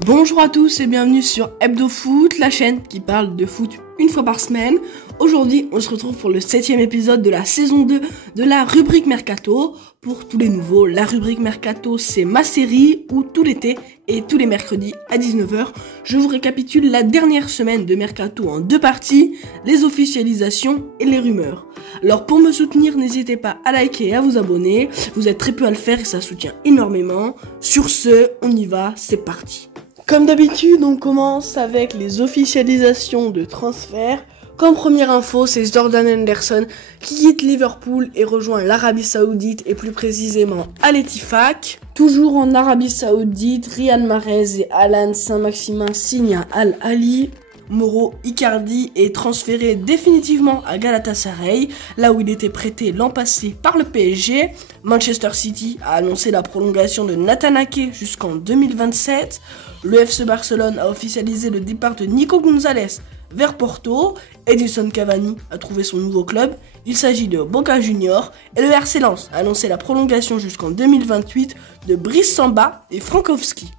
Bonjour à tous et bienvenue sur Hebdo Foot, la chaîne qui parle de foot une fois par semaine. Aujourd'hui, on se retrouve pour le 7e épisode de la saison 2 de la rubrique Mercato. Pour tous les nouveaux, la rubrique Mercato, c'est ma série où tout l'été et tous les mercredis à 19h, je vous récapitule la dernière semaine de Mercato en deux parties, les officialisations et les rumeurs. Alors pour me soutenir, n'hésitez pas à liker et à vous abonner. Vous êtes très peu à le faire et ça soutient énormément. Sur ce, on y va, c'est parti. Comme d'habitude, on commence avec les officialisations de transfert. Comme première info, c'est Jordan Henderson qui quitte Liverpool et rejoint l'Arabie Saoudite et plus précisément Al Ettifaq. Toujours en Arabie Saoudite, Riyad Mahrez et Alan Saint-Maximin signent à Al Ahly. Mauro Icardi est transféré définitivement à Galatasaray, là où il était prêté l'an passé par le PSG. Manchester City a annoncé la prolongation de Nathan Ake jusqu'en 2027. Le FC Barcelone a officialisé le départ de Nico Gonzalez vers Porto. Edinson Cavani a trouvé son nouveau club. Il s'agit de Boca Juniors. Et le RC Lens a annoncé la prolongation jusqu'en 2028 de Brice Samba et Frankowski.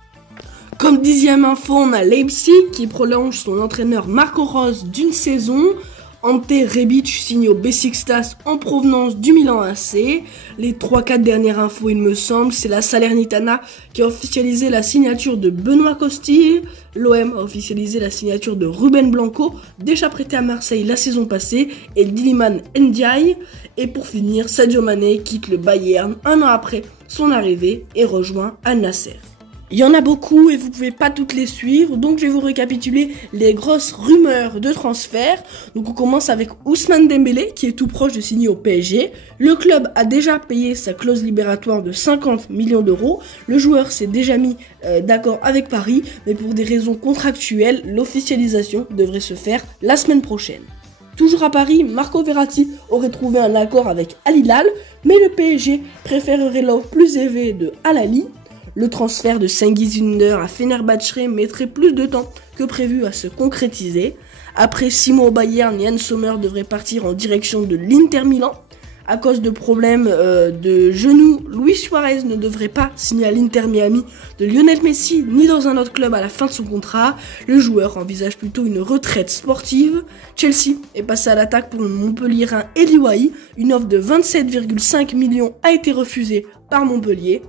Comme 10e info, on a Leipzig qui prolonge son entraîneur Marco Rose d'une saison. Ante Rebic signe au Beşiktaş en provenance du Milan AC. Les 3-4 dernières infos, il me semble, c'est la Salernitana qui a officialisé la signature de Benoît Costil. L'OM a officialisé la signature de Ruben Blanco, déjà prêté à Marseille la saison passée, et Diliman Ndiaye. Et pour finir, Sadio Mané quitte le Bayern un an après son arrivée et rejoint Al Nassr. Il y en a beaucoup et vous pouvez pas toutes les suivre, donc je vais vous récapituler les grosses rumeurs de transfert. Donc on commence avec Ousmane Dembélé qui est tout proche de signer au PSG. Le club a déjà payé sa clause libératoire de 50 millions d'euros. Le joueur s'est déjà mis d'accord avec Paris, mais pour des raisons contractuelles, l'officialisation devrait se faire la semaine prochaine. Toujours à Paris, Marco Verratti aurait trouvé un accord avec Al Hilal, mais le PSG préférerait l'offre plus élevée de Al Ahly. Le transfert de Cengiz Ünder à Fenerbahçe mettrait plus de temps que prévu à se concrétiser. Après 6 mois au Bayern, Yann Sommer devrait partir en direction de l'Inter Milan. À cause de problèmes de genoux, Luis Suarez ne devrait pas signer à l'Inter Miami de Lionel Messi ni dans un autre club à la fin de son contrat. Le joueur envisage plutôt une retraite sportive. Chelsea est passé à l'attaque pour le Montpellierin Eli Wahi. Une offre de 27,5 millions a été refusée par Montpellier.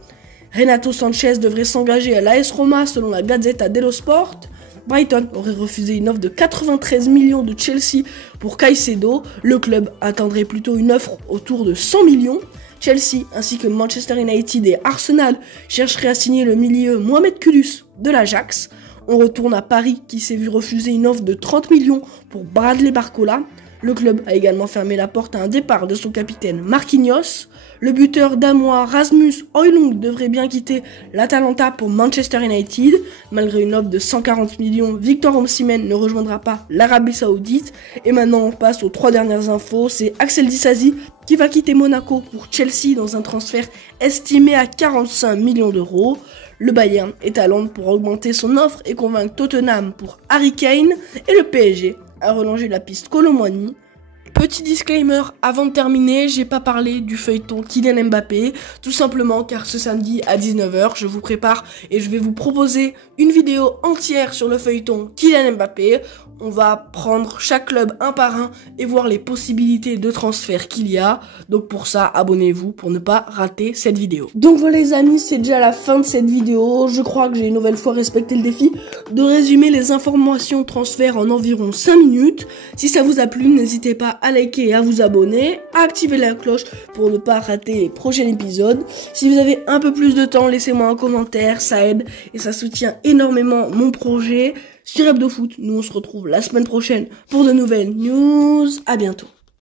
Renato Sanchez devrait s'engager à l'AS Roma selon la Gazzetta dello Sport. Brighton aurait refusé une offre de 93 millions de Chelsea pour Caicedo. Le club attendrait plutôt une offre autour de 100 millions. Chelsea ainsi que Manchester United et Arsenal chercheraient à signer le milieu Mohamed Kudus de l'Ajax. On retourne à Paris qui s'est vu refuser une offre de 30 millions pour Bradley Barcola. Le club a également fermé la porte à un départ de son capitaine Marquinhos. Le buteur danois Rasmus Højlund devrait bien quitter l'Atalanta pour Manchester United. Malgré une offre de 140 millions, Victor Osimhen ne rejoindra pas l'Arabie Saoudite. Et maintenant on passe aux 3 dernières infos. C'est Axel Disasi qui va quitter Monaco pour Chelsea dans un transfert estimé à 45 millions d'euros. Le Bayern est à Londres pour augmenter son offre et convaincre Tottenham pour Harry Kane. Et le PSG a relongé la piste Kolo Muani. Petit disclaimer, avant de terminer, j'ai pas parlé du feuilleton Kylian Mbappé, tout simplement car ce samedi à 19h, je vous prépare et je vais vous proposer une vidéo entière sur le feuilleton Kylian Mbappé. On va prendre chaque club un par un et voir les possibilités de transfert qu'il y a. Donc pour ça, abonnez-vous pour ne pas rater cette vidéo. Donc voilà les amis, c'est déjà la fin de cette vidéo. Je crois que j'ai une nouvelle fois respecté le défi de résumer les informations transfert en environ 5 minutes. Si ça vous a plu, n'hésitez pas à liker et à vous abonner, à activer la cloche pour ne pas rater les prochains épisodes. Si vous avez un peu plus de temps, laissez-moi un commentaire, ça aide et ça soutient énormément mon projet. Sur Hebdo Foot, nous on se retrouve la semaine prochaine pour de nouvelles news. À bientôt.